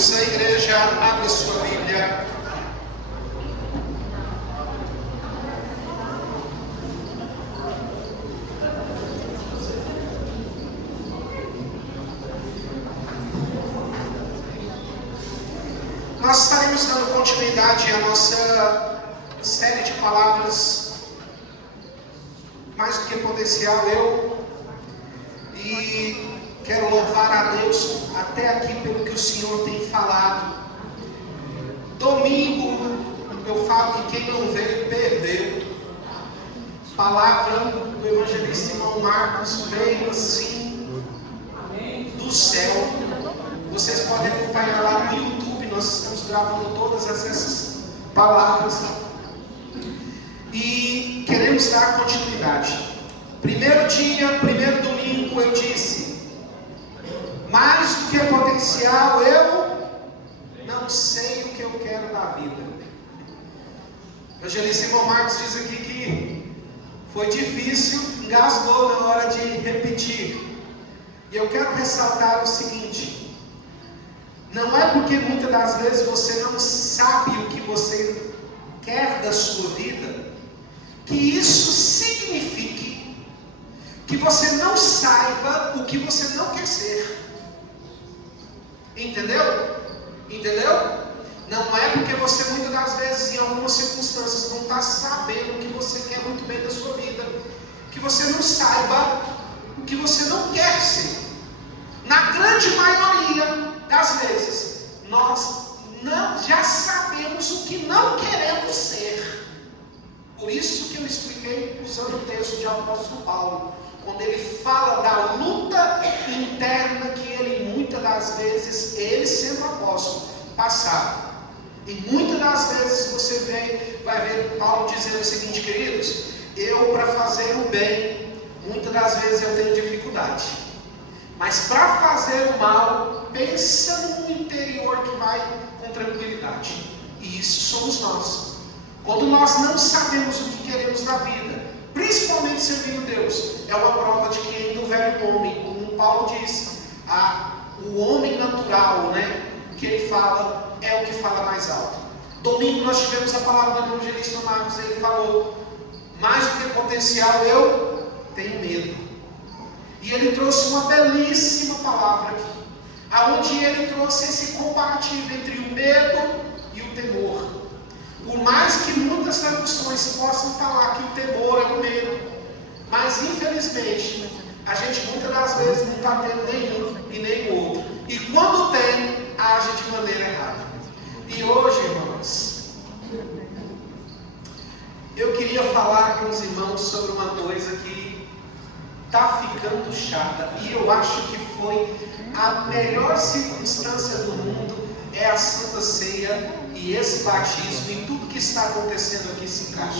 A igreja, abre sua Bíblia. Nós estaremos dando continuidade à nossa série de palavras Mais do que Potencial, e Quero louvar a Deus até aqui pelo que o Senhor tem falado. Domingo, eu falo que quem não veio, perdeu. Palavra do evangelista irmão Marcos veio assim do céu. Vocês podem acompanhar lá no YouTube, nós estamos gravando todas essas palavras. E queremos dar continuidade. Primeiro dia, primeiro domingo, eu disse: mais do que potencial, eu não sei o que eu quero da vida. O evangelista irmão Marcos diz aqui que foi difícil, engasgou na hora de repetir. E eu quero ressaltar o seguinte: não é porque muitas das vezes você não sabe o que você quer da sua vida, que isso signifique que você não saiba o que você não quer ser. Entendeu? Entendeu? Não é porque você muitas das vezes, em algumas circunstâncias, não está sabendo o que você quer muito bem da sua vida, que você não saiba o que você não quer ser. Na grande maioria das vezes, nós já sabemos o que não queremos ser. Por isso que eu expliquei usando o texto de apóstolo Paulo, quando ele fala da luta interna que ele, muitas das vezes, ele sendo apóstolo, passava. E muitas das vezes você vai ver Paulo dizendo o seguinte: queridos, eu para fazer o bem, muitas das vezes eu tenho dificuldade. Mas para fazer o mal, pensa no interior que vai com tranquilidade. E isso somos nós. Quando nós não sabemos o que queremos da vida, principalmente servindo Deus, é uma prova de que ainda o velho homem, como Paulo diz, o homem natural, que ele fala, é o que fala mais alto. Domingo nós tivemos a palavra do evangelista Marcos, ele falou: mais do que potencial, eu tenho medo. E ele trouxe uma belíssima palavra aqui, aonde ele trouxe esse comparativo entre o medo e o temor. Por mais que muitas traduções possam falar que o temor é o medo, mas infelizmente a gente muitas das vezes não está tendo nenhum e nem outro. E quando tem, age de maneira errada. E hoje, irmãos, eu queria falar com os irmãos sobre uma coisa que está ficando chata. E eu acho que foi a melhor circunstância do mundo, é a Santa Ceia e esse batismo, e tudo que está acontecendo aqui se encaixa.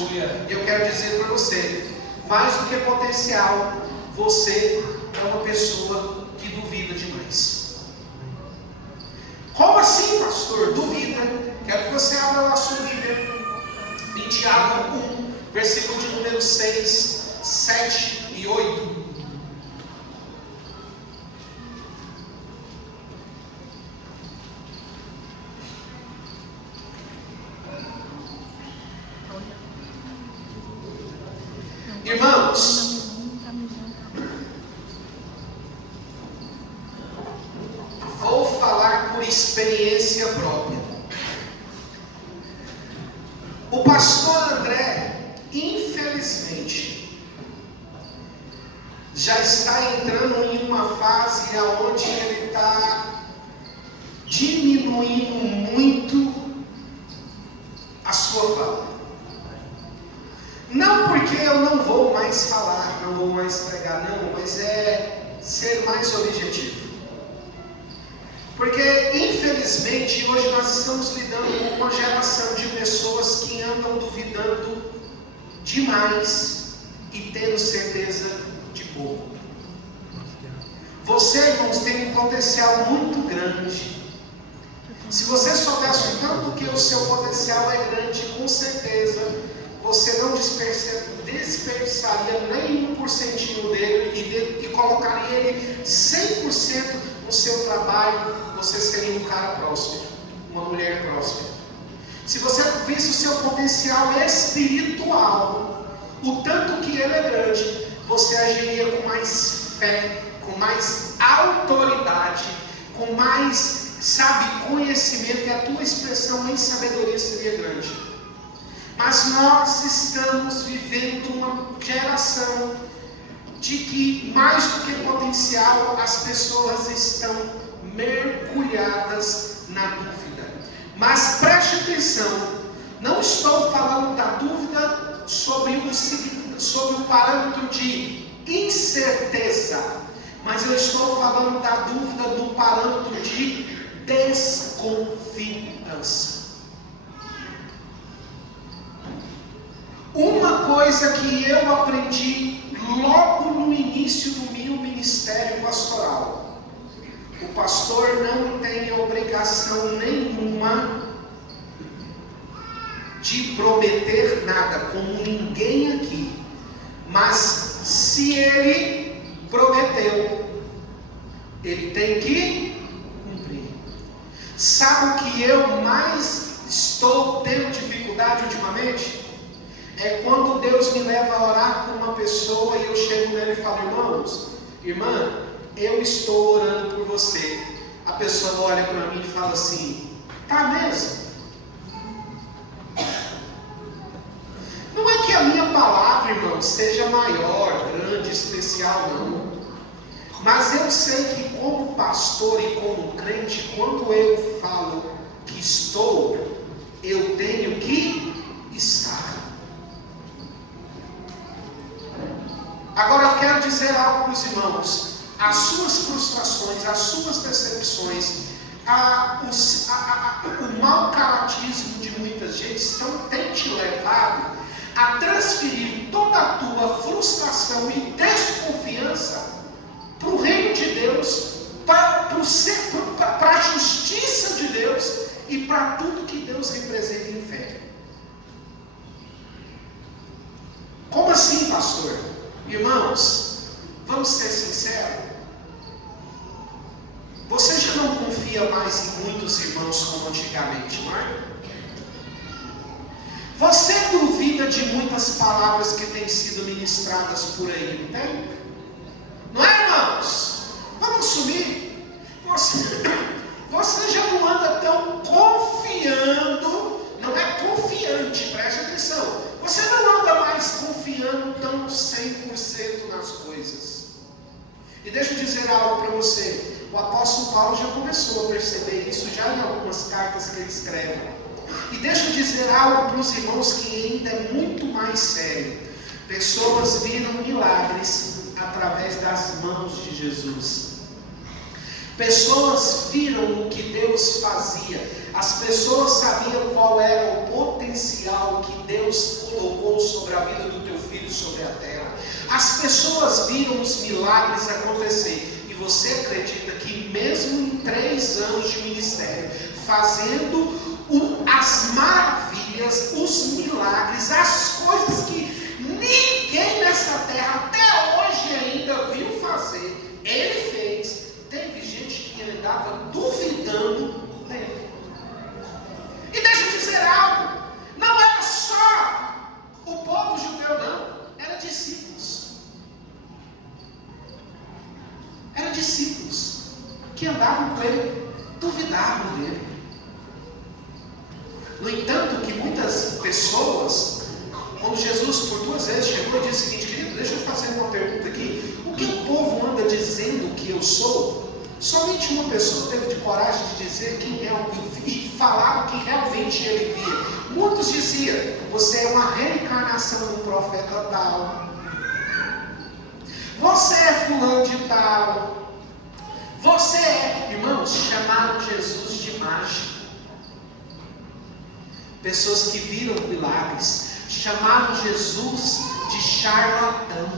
Eu quero dizer para você, mais do que potencial, você é uma pessoa que duvida demais. Como assim, pastor? Duvida? Quero que você abra lá a sua Bíblia em Tiago 1, versículo de número 6, 7 e 8. Irmãos, vou falar por experiência própria. O pastor André, infelizmente, já está entrando em uma fase onde ele está diminuindo muito a sua fala. Não porque eu não vou mais falar, não vou mais pregar, não, mas é ser mais objetivo. Porque, infelizmente, hoje nós estamos lidando com uma geração de pessoas que andam duvidando demais e tendo certeza de pouco. Você, irmãos, tem um potencial muito grande. Se você soubesse o tanto que o seu potencial é grande, com certeza você não desperdiçaria nem 1% dele e colocaria ele 100% no seu trabalho. Você seria um cara próspero, uma mulher próspera. Se você visse o seu potencial espiritual, o tanto que ele é grande, você agiria com mais fé, com mais autoridade, com mais, conhecimento, e a tua expressão em sabedoria seria grande. Mas nós estamos vivendo uma geração de que, mais do que potencial, as pessoas estão mergulhadas na dúvida. Mas preste atenção, não estou falando da dúvida sobre o parâmetro de incerteza, mas eu estou falando da dúvida do parâmetro de desconfiança. Uma coisa que eu aprendi logo no início do meu ministério pastoral: o pastor não tem obrigação nenhuma de prometer nada, como ninguém aqui. Mas se ele prometeu, ele tem que cumprir. Sabe o que eu mais estou tendo dificuldade ultimamente? É quando Deus me leva a orar por uma pessoa e eu chego nela e falo: irmã, eu estou orando por você. A pessoa olha para mim e fala assim: tá mesmo? Não é que a minha palavra, irmão, seja maior, grande, especial, não. Mas eu sei que como pastor e como crente, quando eu falo que estou, eu tenho que estar. Agora eu quero dizer algo para os irmãos: as suas frustrações, as suas decepções, o mau caratismo de muita gente tem te levado a transferir toda a tua frustração e desconfiança para o reino de Deus, para a justiça de Deus e para tudo que Deus representa em fé. Como assim, pastor? Irmãos, vamos ser sinceros. Você já não confia mais em muitos irmãos como antigamente, não é? Você duvida de muitas palavras que têm sido ministradas por aí, não tem? Não é, irmãos? Vamos assumir. Você já não anda tão confiando, não é confiante, preste atenção. Você não anda mais confiando tão 100% nas coisas. E deixa eu dizer algo para você. O apóstolo Paulo já começou a perceber isso já em algumas cartas que ele escreve. E deixa eu dizer algo para os irmãos que ainda é muito mais sério. Pessoas viram milagres através das mãos de Jesus. Pessoas viram o que Deus fazia. As pessoas sabiam qual era o potencial que Deus colocou sobre a vida do teu filho, sobre a terra. As pessoas viram os milagres acontecer. E você acredita que mesmo em 3 anos de ministério, fazendo as maravilhas, os milagres, as coisas que ninguém nessa terra até hoje ainda viu fazer, ele fez. Teve gente que andava duvidando dele. E deixa eu dizer algo: não era só o povo judeu, não, era discípulos. Eram discípulos que andavam com ele, duvidavam dele. No entanto, que muitas pessoas, quando Jesus por 2 vezes chegou e disse o seguinte: querido, deixa eu fazer uma pergunta aqui. O que o povo anda dizendo que eu sou? Somente uma pessoa teve de coragem de dizer quem é e falar o que realmente ele via. Muitos diziam: você é uma reencarnação do profeta tal. Você é fulano de tal. Você é, irmãos, chamaram Jesus de mágico. Pessoas que viram milagres chamaram Jesus de charlatão.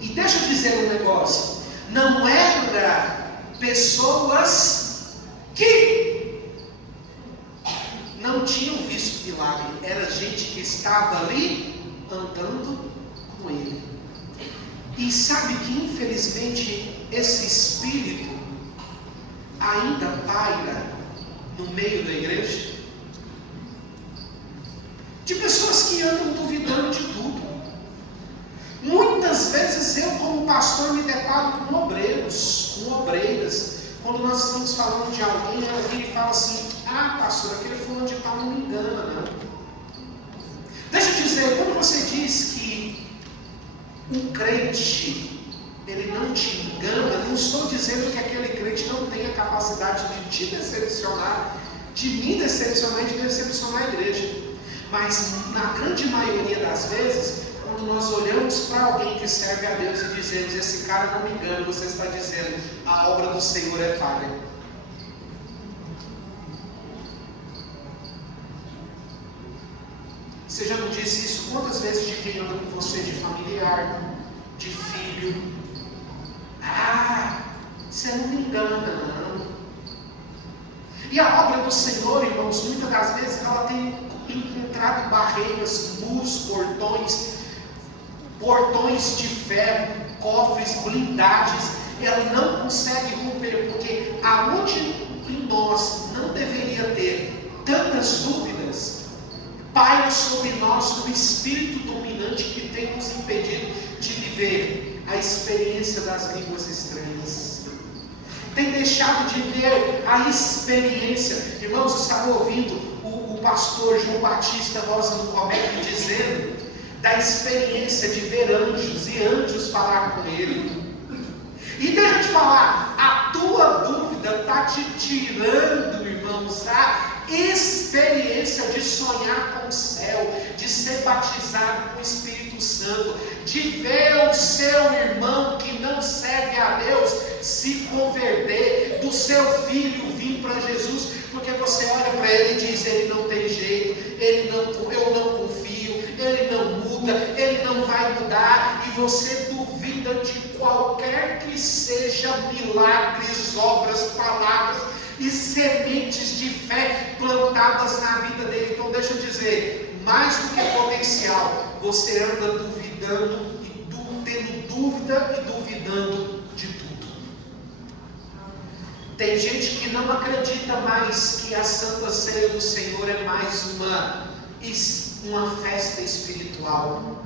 E deixa eu dizer um negócio: não era pessoas que não tinham visto milagre, era gente que estava ali andando com ele. E sabe que infelizmente esse espírito ainda paira no meio da igreja, de pessoas que andam duvidando de tudo. Muitas vezes eu, como pastor, me deparo com obreiros, com obreiras. Quando nós estamos falando de alguém, ela vira e fala assim: ah, pastor, aquele fulano de tal não me engana, não. Deixa eu dizer, quando você diz que Um crente, ele não te engana. Não estou dizendo que aquele crente não tenha capacidade de te decepcionar, de me decepcionar e de decepcionar a igreja. Mas na grande maioria das vezes, quando nós olhamos para alguém que serve a Deus e dizemos: esse cara não me engana, você está dizendo: a obra do Senhor é falha. Você já não disse isso quantas vezes de quem anda com você, de familiar, de filho? Ah, você não me engana, não. E a obra do Senhor, irmãos, muitas das vezes ela tem encontrado barreiras, muros, portões de ferro, cofres, blindagens. Ela não consegue romper, porque aonde em nós não deveria ter tantas dúvidas, paira sobre nós um espírito dominante que tem nos impedido de viver a experiência das línguas estranhas. Tem deixado de ver a experiência. Irmãos, eu estava ouvindo o pastor João Batista Rosa no Comec dizendo da experiência de ver anjos e anjos falar com ele. E deixa eu te falar, a tua dúvida está te tirando, irmãos, a experiência de sonhar com o céu, de ser batizado com o Espírito Santo, de ver o seu irmão que não serve a Deus se converter, do seu filho vir para Jesus, porque você olha para ele e diz: ele não tem jeito, eu não confio, ele não muda, ele não vai mudar, e você duvida de qualquer que seja milagres, obras, palavras e sementes de fé plantadas na vida dele. Então deixa eu dizer, mais do que potencial, você anda duvidando e tendo dúvida e duvidando de tudo. Tem gente que não acredita mais que a Santa Ceia do Senhor é mais uma festa espiritual.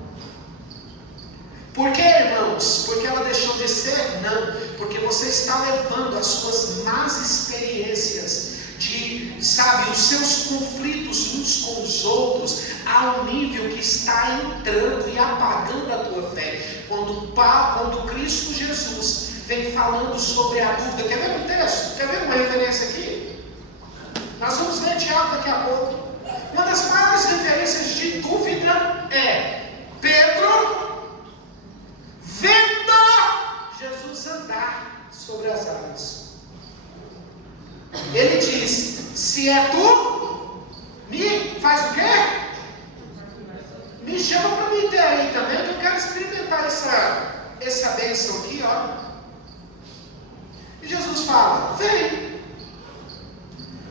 Por quê, irmãos? Porque ela deixou de ser? Não, porque você está levando as suas más experiências, os seus conflitos uns com os outros, ao nível que está entrando e apagando a tua fé. Quando Cristo Jesus vem falando sobre a dúvida, quer ver um texto? Quer ver uma referência aqui? Nós vamos ler Tiago daqui a pouco. Uma das maiores referências de dúvida é Pedro vendo Jesus andar sobre as águas. Ele diz: se é tu, me faz o quê? Me chama para me ter aí também, que eu quero experimentar essa bênção aqui, ó. E Jesus fala: vem.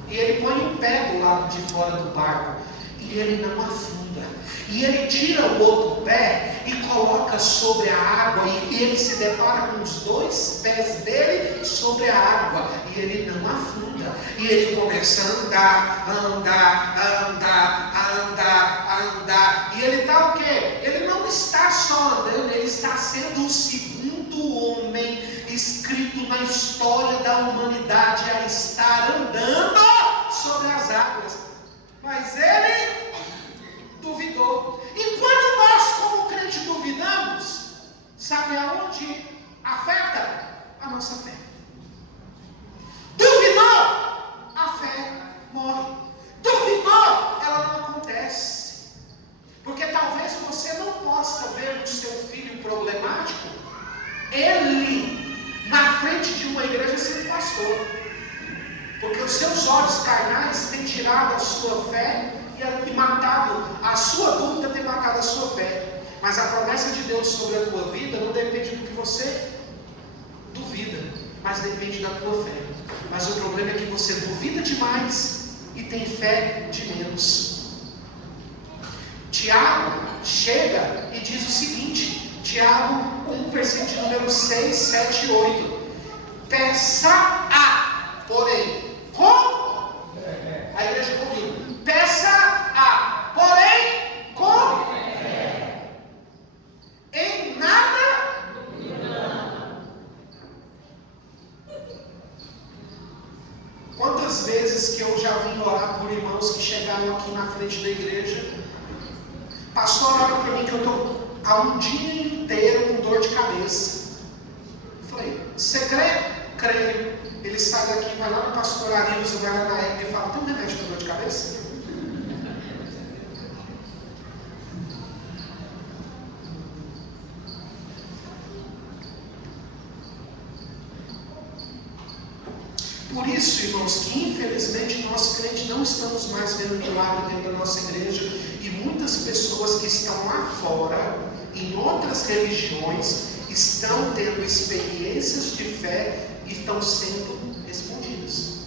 E ele põe o pé do lado de fora do barco, e ele não afunda. E ele tira o outro pé e coloca sobre a água, e ele se depara com os dois pés dele sobre a água, e ele não afunda. E ele começa a andar. E ele está o quê? Ele não está só andando, ele está sendo o segundo homem escrito na história da humanidade a estar andando sobre as águas. Mas ele duvidou. E quando nós, como crente, duvidamos, sabe aonde afeta? A nossa fé. Duvidou, a fé morre. Duvidou, ela não acontece. Porque talvez você não possa ver o seu filho problemático, ele na frente de uma igreja sendo pastor. Porque os seus olhos carnais têm tirado a sua fé e matado a sua dúvida, tem matado a sua fé. Mas a promessa de Deus sobre a tua vida não depende do que você duvida, mas depende da tua fé. Mas o problema é que você duvida demais e tem fé de menos. Tiago chega e diz o seguinte, Tiago 1, versículo de número 6, 7 e 8. Peça porém, a igreja comigo. Peça porém, em nada. Quantas vezes que eu já vim orar por irmãos que chegaram aqui na frente da igreja, pastor, ora para mim que eu estou há um dia inteiro com dor de cabeça. Eu falei, você crê? Creio. Ele sai daqui, vai lá na pastora Arilson, vai lá na Égua e fala, tem um remédio para dor de cabeça? Por isso, irmãos, que infelizmente nós crentes não estamos mais vendo milagre dentro da nossa igreja, e muitas pessoas que estão lá fora, em outras religiões, estão tendo experiências de fé e estão sendo respondidas.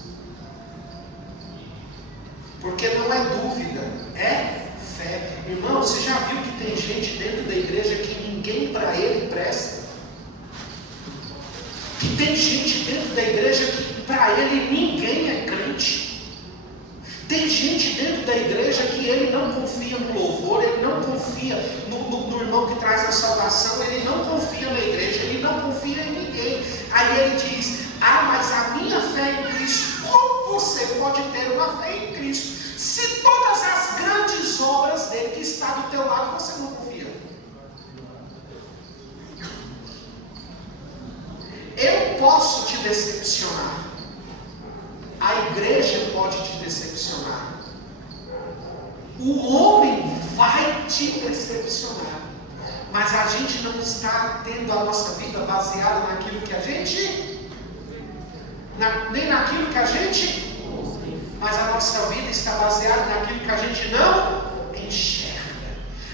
Porque não é dúvida, é fé. Irmão, você já viu que tem gente dentro da igreja que ninguém para ele presta? Que tem gente dentro da igreja que para ele ninguém é crente. Tem gente dentro da igreja que ele não confia no louvor, ele não confia no irmão que traz a salvação, ele não confia na igreja, ele não confia em ninguém. Aí ele diz, mas a minha fé em Cristo, como você pode ter uma fé em Cristo, se todas as grandes obras dele que está do teu lado, você não confia? Eu posso te decepcionar, a igreja pode te decepcionar, o homem vai te decepcionar, mas a gente não está tendo a nossa vida baseada naquilo que a gente, nem naquilo que a gente, mas a nossa vida está baseada naquilo que a gente não enxerga.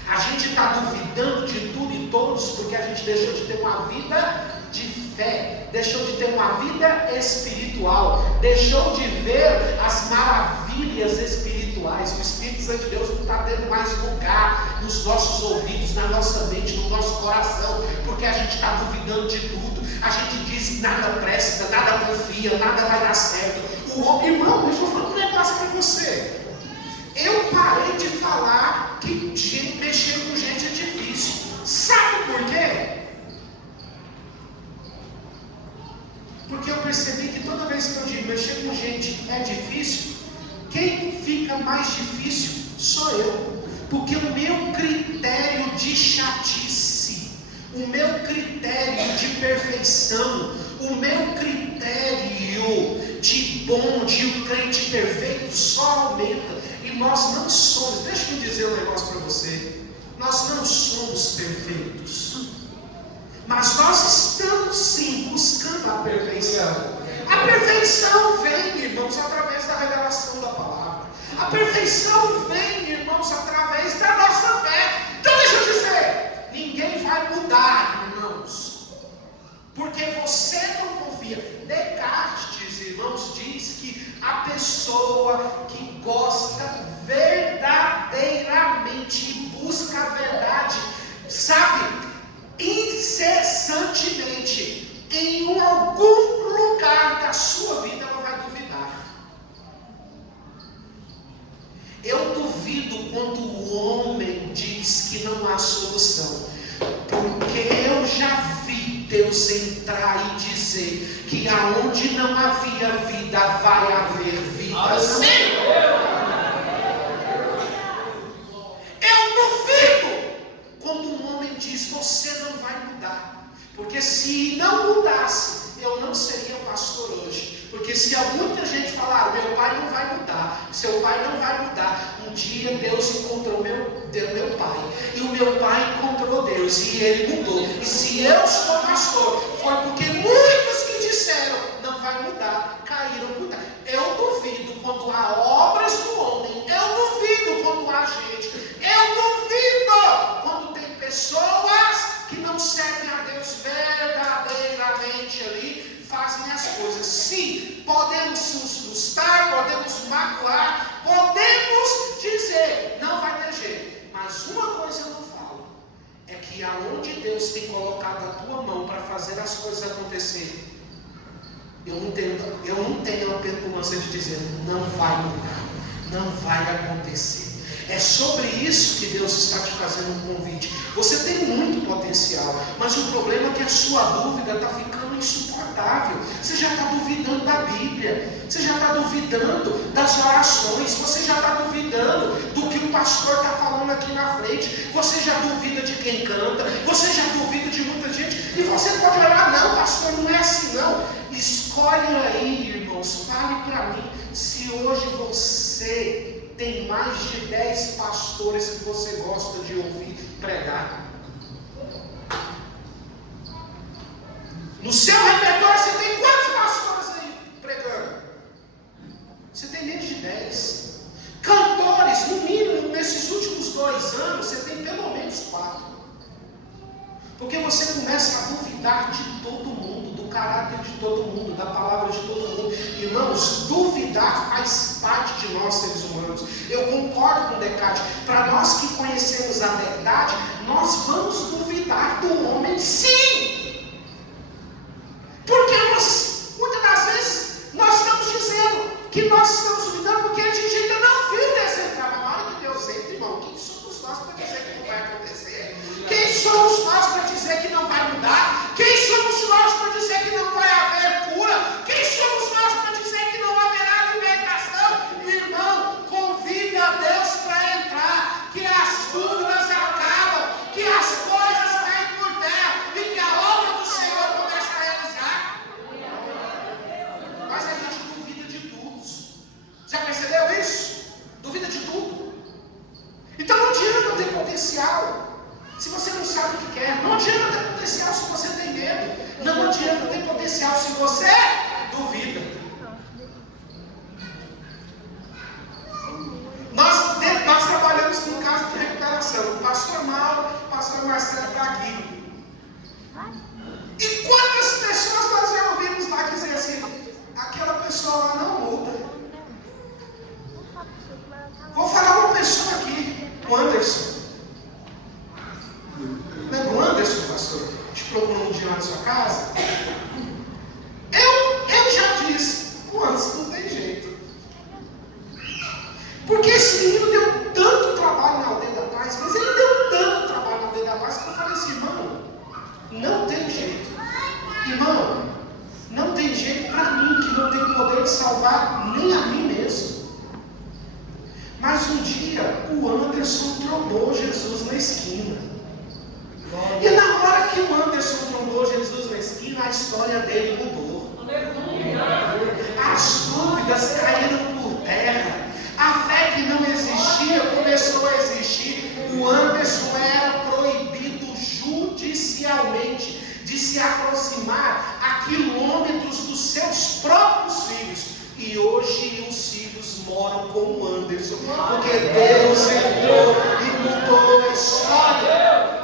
A gente está duvidando de tudo e todos porque a gente deixou de ter uma vida de fé, deixou de ter uma vida espiritual, deixou de ver as maravilhas espirituais. O Espírito Santo de Deus não está tendo mais lugar nos nossos ouvidos, na nossa mente, no nosso coração, porque a gente está duvidando de tudo. A gente diz que nada presta, nada confia, nada vai dar certo. Irmão, deixa eu falar um negócio para você. Eu parei de falar que mexer com gente é difícil. Sabe por quê? Porque eu percebi que toda vez que eu digo mexer com gente é difícil, quem fica mais difícil sou eu. Porque o meu critério de chatice, o meu critério de perfeição, o meu critério de bom, de um crente perfeito só aumenta. E nós não somos, deixa eu dizer um negócio para você, nós não somos perfeitos. Mas nós estamos sim buscando a perfeição. A perfeição vem, irmãos, através da revelação da palavra. A perfeição vem, irmãos, através da nossa fé. Então deixa eu dizer, ninguém vai mudar, irmãos, porque você não confia. Descartes, irmãos, diz que a pessoa que gosta verdadeiramente e busca a verdade, sabe, incessantemente, em algum lugar da sua vida ela vai duvidar. Eu duvido quando o homem diz que não há solução, porque eu já vi Deus entrar e dizer que aonde não havia vida vai haver vida. Sim. Eu duvido quando um homem diz você não vai mudar, porque se não mudasse eu não seria pastor hoje. Porque se muita gente falar meu pai não vai mudar, seu pai não vai mudar, um dia Deus encontrou meu pai, e o meu pai encontrou Deus e ele mudou. E se eu sou pastor foi porque muitos que disseram não vai mudar caíram por terra. Eu duvido quando há obras do homem, eu duvido quando há gente, eu duvido quando tem pessoas que não servem a Deus verdadeiramente ali, fazem as coisas. Sim, podemos nos frustrar, podemos magoar, podemos dizer, não vai ter jeito. Mas uma coisa eu não falo, é que aonde Deus tem colocado a tua mão para fazer as coisas acontecerem, eu não tenho a petulância de dizer, não vai mudar, não vai acontecer. É sobre isso que Deus está te fazendo um convite. Você tem muito potencial, mas o problema é que a sua dúvida está ficando insuportável. desconfortável. Você já está duvidando da Bíblia. Você já está duvidando das orações. Você já está duvidando do que o pastor está falando aqui na frente. Você já duvida de quem canta. Você já duvida de muita gente. E você pode olhar, não, pastor, não é assim não. Escolhe aí, irmãos. Fale para mim se hoje você tem mais de 10 pastores que você gosta de ouvir pregar. No seu repertório você tem quantos pastores aí pregando? Você tem menos de 10. Cantores, no mínimo, nesses últimos 2 anos, você tem pelo menos 4. Porque você começa a duvidar de todo mundo, do caráter de todo mundo, da palavra de todo mundo. Irmãos, duvidar faz parte de nós, seres humanos. Eu concordo com o Descartes. Para nós que conhecemos a verdade, nós vamos duvidar do homem, sim. Porque muitas das vezes, nós estamos dizendo que nós estamos duvidando porque a gente ainda não viu Deus entrar. Mas na hora que Deus entra, irmão, quem somos nós para dizer que não vai acontecer? Quem somos nós para dizer que não vai mudar? Quem somos nós para dizer que não vai haver cura? Quem somos nós para dizer que não haverá libertação? Irmão, convida a Deus para entrar, que as dúvidas acabam, que as coisas caem por terra e que a obra do Senhor começa a realizar. Mas a gente duvida de tudo. Já percebeu isso? Duvida de tudo. Então não adianta ter potencial se você não sabe o que quer. Não adianta ter potencial se você tem medo. Não adianta ter potencial se você duvida. Nós trabalhamos com um caso de recuperação. O pastor Mauro, o pastor Marcelo está aqui. E quantas pessoas nós já ouvimos lá dizer assim, aquela pessoa lá não muda. Vou falar uma pessoa aqui, o Anderson. Lembra o Anderson, pastor? Te procurou um dia lá na sua casa? Eu já disse, o Anderson não tem jeito. Porque esse menino deu tanto trabalho na Aldeia da Paz, mas ele deu tanto trabalho na Aldeia da Paz que eu falei assim, irmão, não tem jeito. Irmão, não tem jeito para mim que não tem poder de salvar nem a mim mesmo. Mas um dia o Anderson trombou Jesus na esquina. E na hora que o Anderson trombou Jesus na esquina, a história dele mudou. As dúvidas caíram por terra. A fé que não existia começou a existir. O Anderson era proibido judicialmente de se aproximar a quilômetros dos seus próprios filhos. E hoje os filhos moram com o Anderson, porque Deus entrou e mudou a história.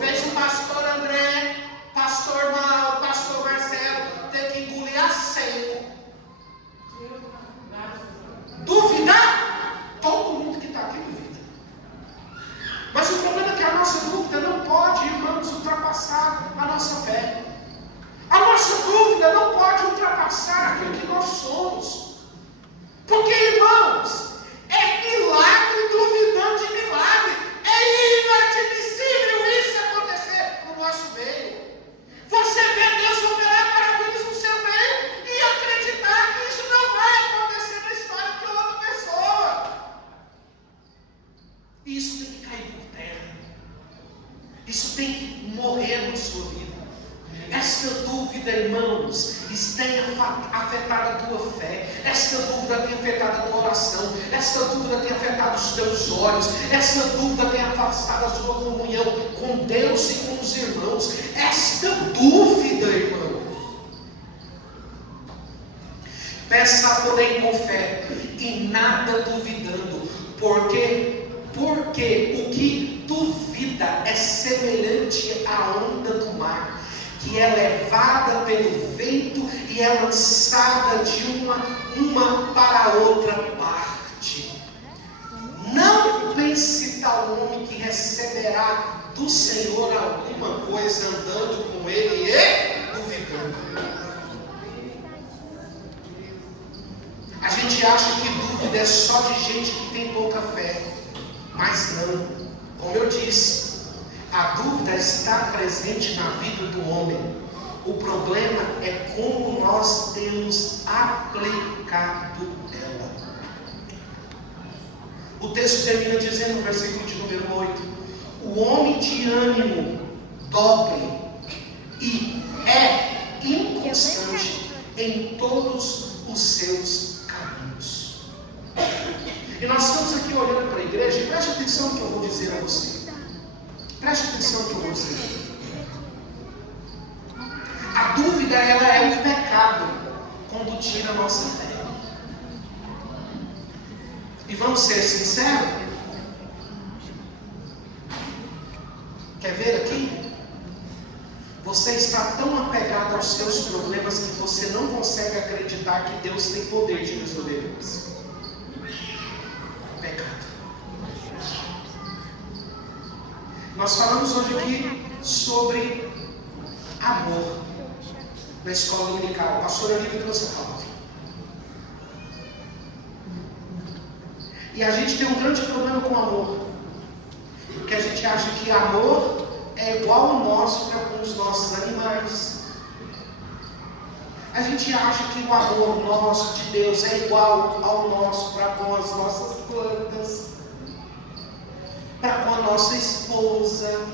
Fez o pastor André, pastor Mauro, pastor Marcelo ter que engolir a seco. Duvidar? Todo mundo que está aqui duvida. Mas o problema é que a nossa dúvida não pode, irmãos, ultrapassar a nossa fé. A nossa dúvida não pode ultrapassar aquilo que nós somos. Porque, irmãos, é milagre duvidando de milagre. É inadmissível isso acontecer no nosso meio. Você vê Deus operar maravilhas no seu meio e acreditar que isso não vai acontecer na história de outra pessoa. Isso tem que cair por terra. Isso tem que morrer na sua vida. Esta dúvida, irmãos, tem afetado a tua fé. Esta dúvida tem afetado a tua oração. Esta dúvida tem afetado os teus olhos. Esta dúvida tem afastado a sua comunhão com Deus e com os irmãos. Esta dúvida, irmãos, peça porém com fé e nada duvidando. Porque o que duvida é semelhante à onda do mar, que é levada pelo vento e é lançada de uma para a outra parte. Não pense tal homem que receberá do Senhor alguma coisa andando com Ele e duvidando. A gente acha que dúvida é só de gente que tem pouca fé, mas não. Como eu disse, a dúvida está presente na vida do homem. O problema é como nós temos aplicado ela. O texto termina dizendo no versículo de número 8: o homem de ânimo dobre e é inconstante em todos os seus caminhos. E nós estamos aqui olhando para a igreja, e preste atenção no que eu vou dizer a você. Preste atenção no que eu vou dizer. A dúvida, ela é um pecado quando tira a nossa fé. E vamos ser sinceros? Quer ver aqui? Você está tão apegado aos seus problemas que você não consegue acreditar que Deus tem poder de resolver eles. Pecado. Nós falamos hoje aqui sobre amor na escola dominical. A pastora Lívia trouxe a palavra. E a gente tem um grande problema com amor, porque a gente acha que amor é igual ao nosso para com os nossos animais. A gente acha que o amor nosso de Deus é igual ao nosso para com as nossas plantas, para com a nossa esposa.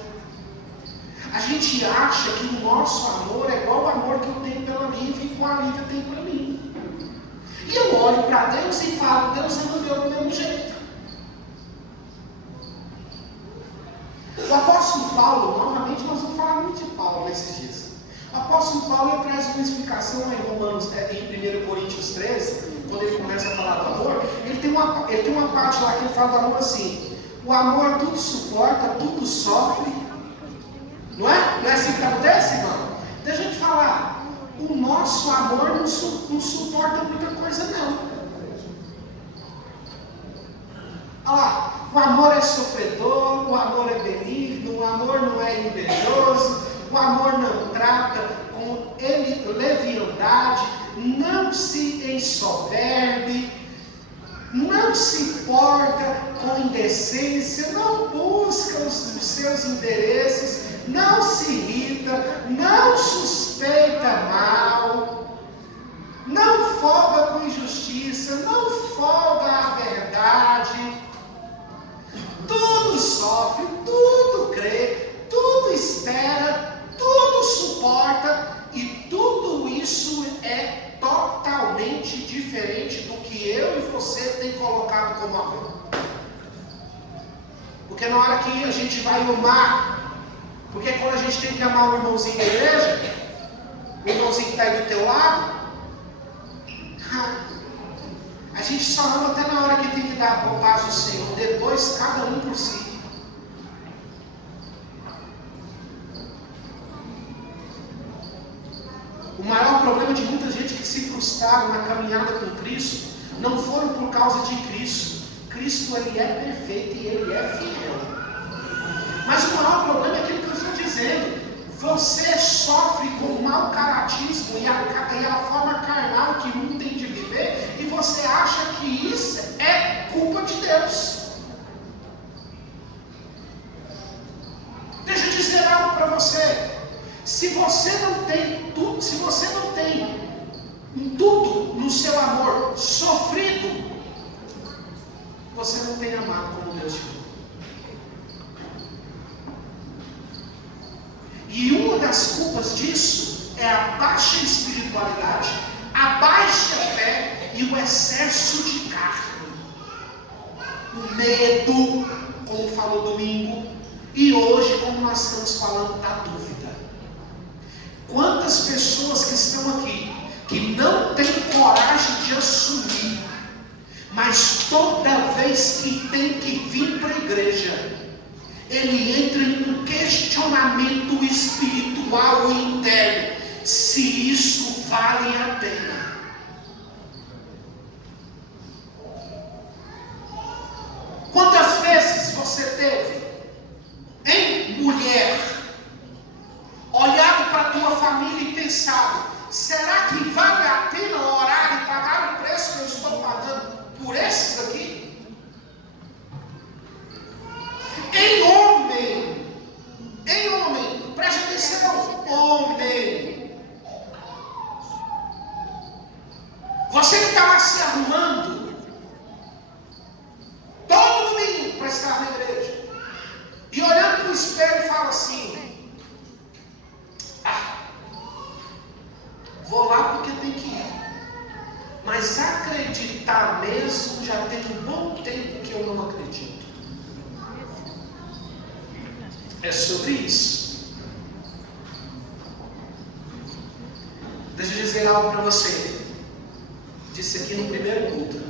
A gente acha que o nosso amor é igual ao amor que eu tenho pela Lívia e que a Lívia tem por mim. E eu olho para Deus e falo: Deus ama eu do mesmo jeito. O apóstolo Paulo, novamente nós vamos falar muito de Paulo nesses dias. O apóstolo Paulo traz uma explicação em Romanos, em 1 Coríntios 13, quando ele começa a falar do amor. Ele tem uma parte lá que ele fala do amor assim: o amor tudo suporta, tudo sofre. Não é? Não é assim que acontece, irmão? Deixa eu te falar, o nosso amor não suporta muita coisa, não. Olha lá, o amor é sofredor, o amor é benigno, o amor não é invejoso, o amor não trata com leviandade, não se ensoberbe, não se porta com indecência, não busca os seus interesses, não se irrita, não suspeita mal, não folga com injustiça, não folga a verdade, tudo sofre, tudo crê, tudo espera, tudo suporta, e tudo isso é totalmente diferente do que eu e você tem colocado como amor. Porque na hora que a gente vai amar, porque quando a gente tem que amar o irmãozinho da igreja, o irmãozinho que está aí do teu lado, a gente só ama até na hora que tem que dar a paz ao Senhor, depois cada um por si. O maior problema de muita gente que se frustraram na caminhada com Cristo não foram por causa de Cristo. Cristo, ele é perfeito e ele é fiel. Mas o maior problema é aquilo que eu estou dizendo. Você sofre com o mau caratismo e a forma carnal que o mundo tem de viver, e você acha que isso é culpa de Deus. Deixa eu dizer algo para você. Se você não tem tudo, se você não tem tudo no seu amor sofrido, você não tem amado como Deus te ama. E uma das culpas disso é a baixa espiritualidade, a baixa fé e o excesso de carne. O medo, como falou domingo, e hoje, como nós estamos falando, da dúvida. Quantas pessoas que estão aqui, que não têm coragem de assumir, mas toda vez que tem que vir para a igreja, ele entra em um questionamento espiritual interno, se isso vale a pena. Quantas vezes você teve, em mulher, olhado para a tua família e pensado: será que vale a pena orar e pagar o preço que eu estou pagando por esses aqui? Em homem, preste atenção, homem, Você que está lá se arrumando todo domingo para estar na igreja e olhando para o espelho e fala assim: vou lá porque tem que ir. Mas acreditar mesmo, já tem um bom tempo que eu não acredito. É sobre isso. Deixa eu dizer algo para você. Disse aqui no primeiro culto: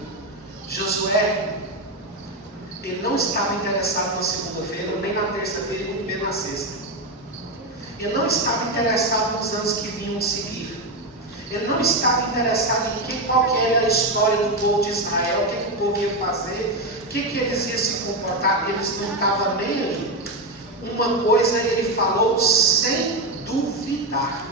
Josué, ele não estava interessado na segunda-feira, nem na terça-feira e muito menos na sexta. Ele não estava interessado nos anos que vinham seguir. Ele não estava interessado em qual que era a história do povo de Israel, o que o povo ia fazer, o que eles iam se comportar. Eles não estavam nem aí. Uma coisa ele falou sem duvidar.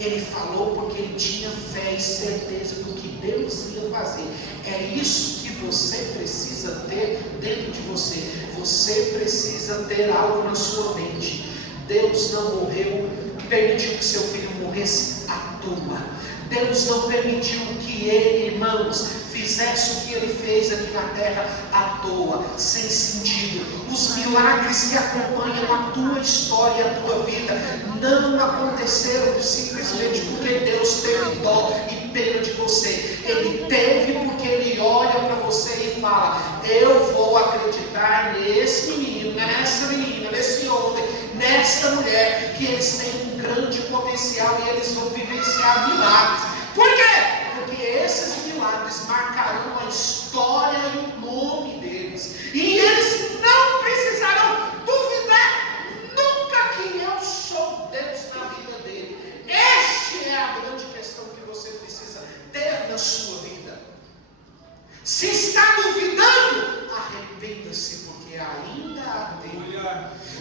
Ele falou porque ele tinha fé e certeza do que Deus ia fazer. É isso que você precisa ter dentro de você. Você precisa ter algo na sua mente. Deus não morreu, permitiu que seu filho morresse à toa. Deus não permitiu que ele, irmãos, fizesse o que ele fez aqui na terra à toa, sem sentido. Os milagres que acompanham a tua história e a tua vida não aconteceram simplesmente porque Deus teve dó e pena de você. Ele teve porque ele olha para você e fala: eu vou acreditar nesse menino, nessa menina, nesse homem, nessa mulher, que eles têm um grande potencial e eles vão vivenciar milagres. Por quê? Porque esses milagres marcarão a história e o nome deles. E eles não precisarão duvidar nunca que eu sou Deus na vida dele. Esta é a grande questão que você precisa ter na sua vida. Se está duvidando, arrependa-se, porque ainda há tempo.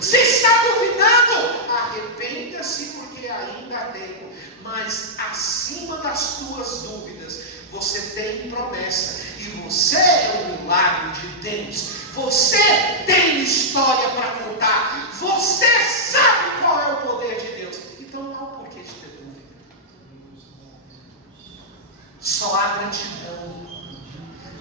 Se está duvidando, arrependa-se, porque ainda há tempo. Mas acima das tuas dúvidas, você tem promessa. E você é o milagre de Deus. Você tem história para contar. Você sabe qual é o poder de Deus. Então não há o porquê de ter dúvida. Só há gratidão.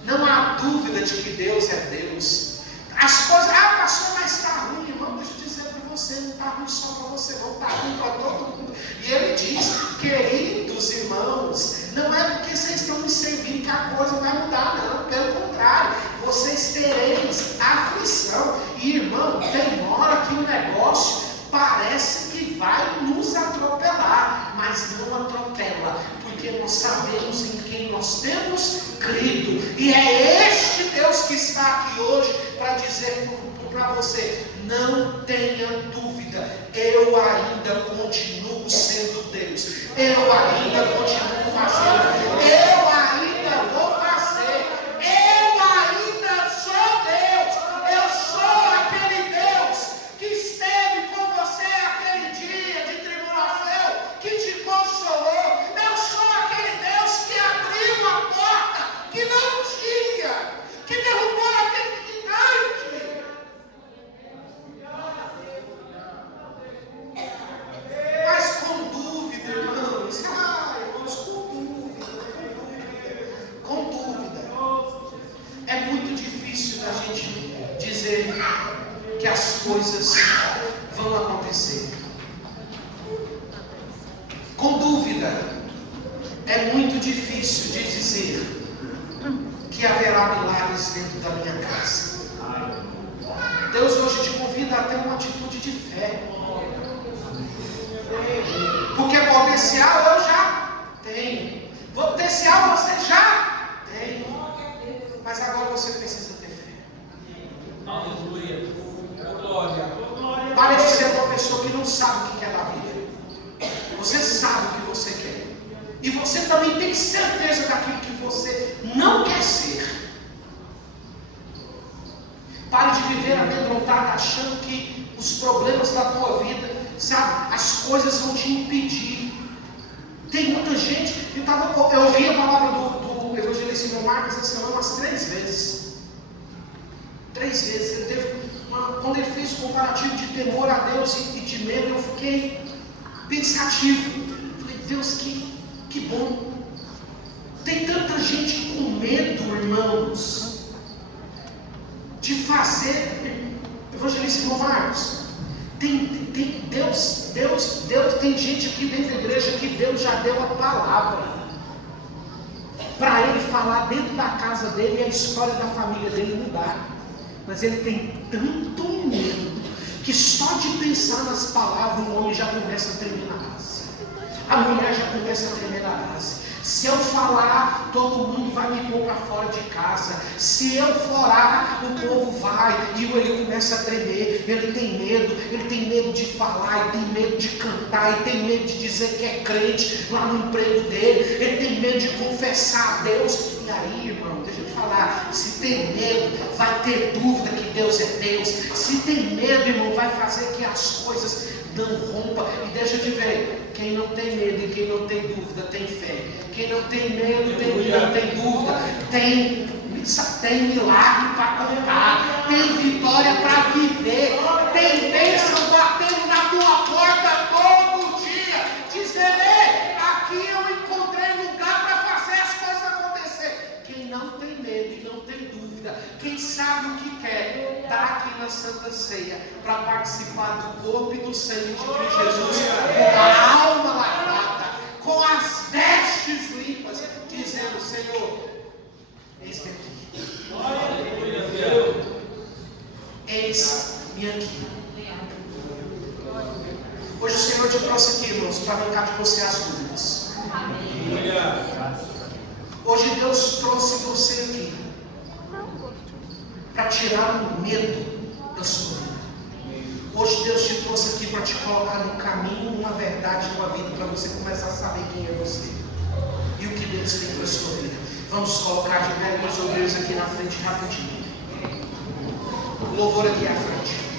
Não há dúvida de que Deus é Deus. As coisas, pastor, mas está ruim, irmão. Deixa eu dizer para você, não está ruim só para você, não, está ruim para todo mundo. E ele diz: queridos irmãos, não é porque vocês estão me servindo que a coisa vai mudar, não. Pelo contrário, vocês tereis aflição. E irmão, tem hora que o negócio parece que vai nos atropelar, mas não atropela, porque nós sabemos em quem nós temos crido. E é este Deus que está aqui hoje para dizer para você: não tenha dúvida, eu ainda continuo sendo Deus, eu ainda continuo fazendo, eu ainda vou fazer, eu ainda sou Deus, eu sou aquele Deus que esteve com você aquele dia de tribulação, que te consolou, eu sou aquele Deus que abriu a porta que não tinha, que derrubou aquele gigante. Mas com dúvida, irmãos, com dúvida. É muito difícil da gente dizer que as coisas vão acontecer. Com dúvida, é muito difícil de dizer que haverá milagres dentro da minha casa. Deus hoje te convida a ter uma atitude de fé. Porque potencial eu já tenho. Potencial você já tem. Mas agora você precisa ter fé. Aleluia. Glória. Pare de ser uma pessoa que não sabe o que quer da vida. Você sabe o que você quer. E você também tem certeza daquilo que você não quer ser. Pare de viver amedrontado, achando que os problemas da tua vida, sabe, as coisas vão te impedir. Tem muita gente, eu ouvi a palavra do evangelista Marcos essa semana umas 3 vezes. 3 vezes. Ele teve quando ele fez o comparativo de temor a Deus e de medo, eu fiquei pensativo. Falei: Deus, que bom. Tem tanta fazer, evangelista irmão Marcos, Deus tem gente aqui dentro da igreja que Deus já deu a palavra para ele falar dentro da casa dele e a história da família dele mudar. Mas ele tem tanto medo que só de pensar nas palavras o homem já começa a tremer na base. A mulher já começa a tremer na base. Se eu falar, todo mundo vai me pôr para fora de casa. Se eu florar, o povo vai. E ele começa a tremer. Ele tem medo de falar, ele tem medo de cantar, ele tem medo de dizer que é crente lá no emprego dele. Ele tem medo de confessar a Deus. E aí, irmão, deixa eu te falar, se tem medo, vai ter dúvida que Deus é Deus. Se tem medo, irmão, vai fazer que as coisas não rompa. E deixa eu te ver, quem não tem medo e quem não tem dúvida tem fé. Quem não tem medo e não tem dúvida tem milagre para contar, tem vitória para viver, tem bênção batendo na tua porta todo dia, dizendo: ei, aqui eu encontrei lugar para fazer as coisas acontecer. Quem não tem medo e não tem dúvida, quem sabe o que quer, está aqui na Santa Ceia para participar do corpo e do sangue de Cristo Jesus, com a alma lavada, com as vestes limpas, dizendo: Senhor, eis-me aqui. Eis-me aqui. Hoje o Senhor te trouxe aqui, irmãos, para arrancar de você as dúvidas. Hoje Deus trouxe você aqui para tirar o medo da sua vida. Hoje Deus te trouxe aqui para te colocar no caminho, numa verdade, numa vida, para você começar a saber quem é você e o que Deus tem para a sua vida. Vamos colocar de pé com os obreiros aqui na frente rapidinho. O louvor aqui à frente.